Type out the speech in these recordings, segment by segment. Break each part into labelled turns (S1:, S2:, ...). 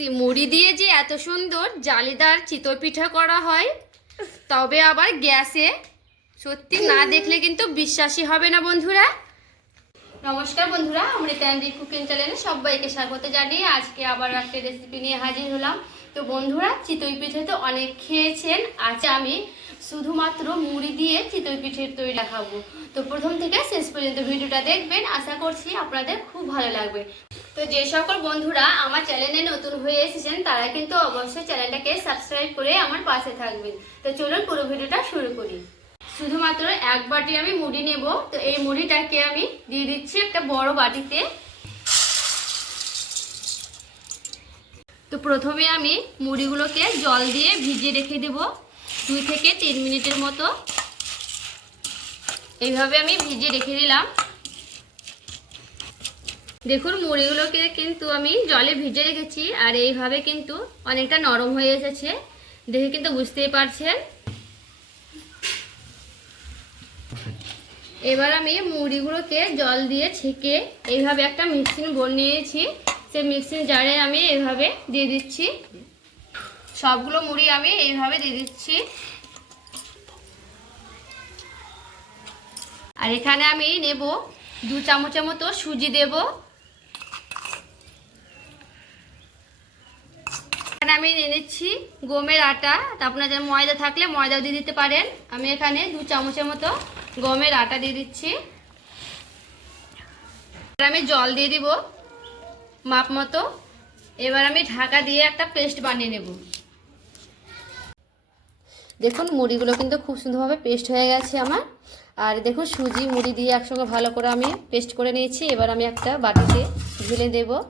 S1: সত্যি, মুড়ি দিয়ে যে এত সুন্দর জালিদার চিতল পিঠা করা হয়, তবে আবার গ্যাসে। সত্যি না দেখলে কিন্তু বিশ্বাসই হবে না, বন্ধুরা। নমস্কার, বন্ধুরা। অমৃতা অ্যান্ডি কুকিং চ্যানেলে সবাইকে স্বাগত জানিয়ে আজকে আবার একটা রেসিপি নিয়ে হাজির হলাম। তো বন্ধুরা চিতই পিঠে তো অনেক খেয়েছেন, আজ আমি শুধুমাত্র মুড়ি দিয়ে চিতই পিঠের তৈরি দেখাবো। তো প্রথম থেকে শেষ পর্যন্ত ভিডিওটা দেখবেন, আশা করছি আপনাদের খুব ভালো লাগবে। তো যে সকল বন্ধুরা আমার চ্যানেলে নতুন হয়ে এসেছেন, তারা কিন্তু অবশ্যই চ্যানেলটাকে সাবস্ক্রাইব করে আমার পাশে থাকবেন। তো চলুন পুরো ভিডিওটা শুরু করি। শুধুমাত্র এক বাটি আমি মুড়ি নেব, তো এই মুড়িটাকে আমি দিয়ে দিচ্ছি একটা বড় বাটিতে। তো প্রথমে আমি মুড়িগুলোকে জল দিয়ে ভিজিয়ে রেখে দেব দুই থেকে তিন মিনিটের মতো। এইভাবে আমি ভিজিয়ে রেখে দিলাম। দেখুন, মুড়িগুলোকে কিন্তু আমি জলে ভিজে রেখেছি আর এইভাবে কিন্তু অনেকটা নরম হয়ে এসেছে। দেখে কিন্তু বুঝতেই পারছেন। এবার আমি মুড়িগুলোকে জল দিয়ে ছেঁকে এইভাবে একটা মিক্সিং বোল নিয়েছি। সেই মিক্সিং জারে আমি এইভাবে দিয়ে দিচ্ছি। সবগুলো মুড়ি আমি এইভাবে দিয়ে দিচ্ছি। আর এখানে আমি নেব দু চামচের মতো সুজি দেব। এখানে আমি নিয়ে নিচ্ছি গমের আটা। আপনাদের ময়দা থাকলে ময়দাও দিয়ে দিতে পারেন। আমি এখানে দু চামচের মতো গমের আটা দিয়ে দিচ্ছি। আমি জল দিয়ে দিব। মাপ মতো। এবার আমি ঢাকা দিয়ে একটা পেস্ট বানিয়ে নেব। দেখুন, মুড়িগুলো কিন্তু খুব সুন্দরভাবে পেস্ট হয়ে গেছে আমার। আর দেখুন, সুজি, মুড়ি দিয়ে একসঙ্গে ভালো করে আমি পেস্ট করে নিয়েছি। এবার আমি একটা বাটিতে ঢেলে দেব।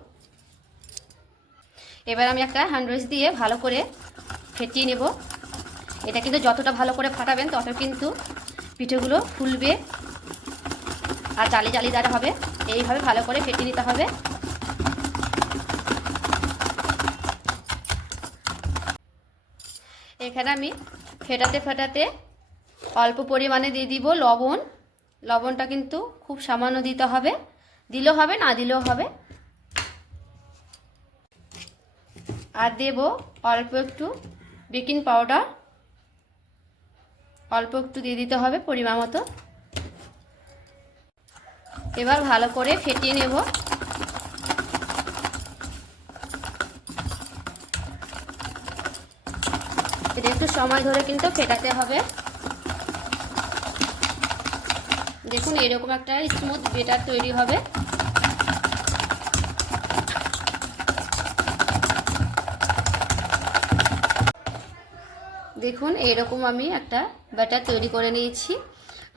S1: এবার আমি একটা হ্যান্ডউইচ দিয়ে ভালো করে ফেটিয়ে নেব। এটা কিন্তু যতটা ভালো করে ফাটাবেন, তত কিন্তু পিঠেগুলো ফুলবে। আর জালি জালিদার হবে। এইভাবে ভালো করে ফেটিয়ে নিতে হবে। এখানে আমি ফেটাতে ফেটাতে অল্প পরিমাণে দিয়ে দিব লবণ। লবণটা কিন্তু খুব সামান্য দিতে হবে। দিলেও হবে, না দিলেও হবে। আর দেব অল্প একটু বেকিং পাউডার। অল্প একটু দিয়ে দিতে হবে পরিমাণ মতো। এবার ভালো করে ফেটিয়ে নেব। এটা একটু সময় ধরে কিন্তু ফেটাতে হবে। দেখুন, এরকম একটা স্মুথ বেটার তৈরি হবে। দেখুন, এরকম আমি একটা ব্যাটার তৈরি করে নিয়েছি।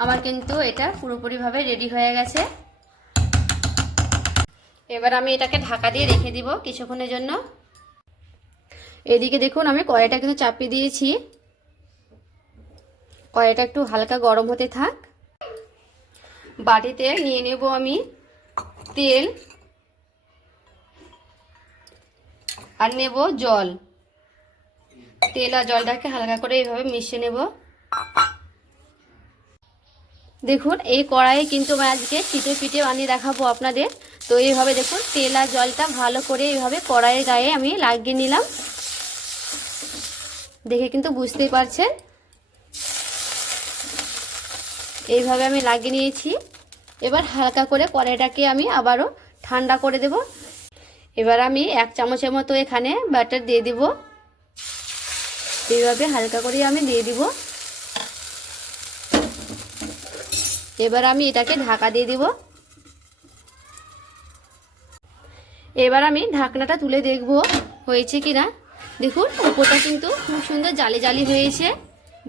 S1: আমার কিন্তু এটা পুরোপুরিভাবে রেডি হয়ে গেছে। এবার আমি এটাকে ঢাকা দিয়ে রেখে দিব কিছুক্ষণের জন্য। এদিকে দেখুন, আমি কড়াইটা কিন্তু চাপিয়ে দিয়েছি। কড়াইটা একটু হালকা গরম হতে থাক। বাটিতে নিয়ে নেব আমি তেল আর নেব জল। তেল আর জলটাকে হালকা করে এইভাবে মিশিয়ে নেব। দেখুন, এই কড়াইয়ে কিন্তু আমি আজকে চিটে পিঠে বানিয়ে দেখাবো আপনাদের। তো এইভাবে দেখুন, তেল আর জলটা ভালো করে এইভাবে কড়াইয়ের গায়ে আমি লাগিয়ে নিলাম। দেখে কিন্তু বুঝতেই পারছেন। এইভাবে আমি লাগিয়ে নিয়েছি। এবার হালকা করে কড়াইটাকে আমি আবারও ঠান্ডা করে দেব। এবার আমি এক চামচের মতো এখানে ব্যাটার দিয়ে দিব। এইভাবে হালকা করে আমি দিয়ে দিব। এবার আমি এটাকে ঢাকা দিয়ে দিব। এবার আমি ঢাকনাটা তুলে দেখব হয়েছে কি না দেখুন, উপরটা কিন্তু খুব সুন্দর জালি জালি হয়েছে।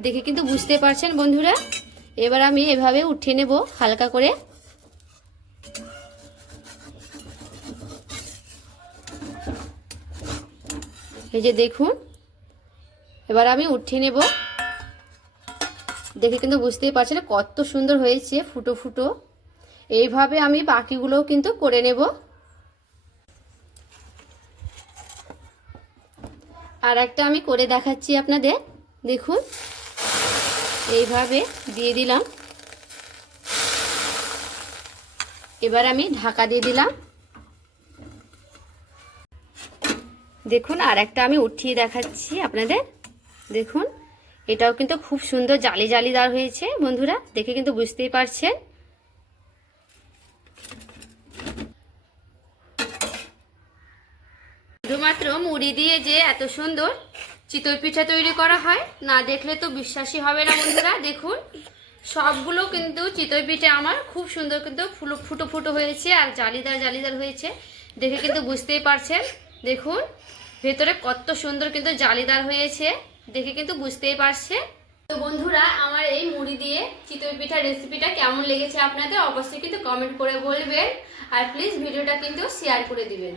S1: দেখে কিন্তু বুঝতে পারছেন বন্ধুরা। এবার আমি এভাবে উঠিয়ে নেব হালকা করে। এই যে দেখুন, এবার আমি উঠিয়ে নেব। দেখে কিন্তু বুঝতেই পারছেন কত সুন্দর হয়েছে ফুটো ফুটো। এইভাবে আমি বাকিগুলোও কিন্তু করে নেব। আর একটা আমি করে দেখাচ্ছি আপনাদের। দেখুন, এইভাবে দিয়ে দিলাম। এবার আমি ঢাকা দিয়ে দিলাম। দেখুন, আর একটা আমি উঠিয়ে দেখাচ্ছি আপনাদের। দেখুন, এটাও কিন্তু খুব সুন্দর জালি জালিদার হয়েছে, বন্ধুরা। দেখে কিন্তু বুঝতেই পারছেন। শুধুমাত্র মুড়ি দিয়ে যে এত সুন্দর চিতই পিঠা তৈরি করা হয়, না দেখলে তো বিশ্বাসই হবে না বন্ধুরা। দেখুন, সবগুলো কিন্তু চিতই পিঠে আমার খুব সুন্দর কিন্তু ফুলো ফুটো ফুটো হয়েছে আর জালিদার জালিদার হয়েছে। দেখে কিন্তু বুঝতেই পারছেন। দেখুন, ভেতরে কত সুন্দর কিন্তু জালিদার হয়েছে। দেখে কিন্তু বুঝতেই পারছে তো বন্ধুরা, আমার এই মুড়ি দিয়ে চিতই পিঠা রেসিপিটা কেমন লেগেছে আপনাদের অবশ্যই কিন্তু কমেন্ট করে বলবেন। আর প্লিজ ভিডিওটা কিন্তু শেয়ার করে দিবেন।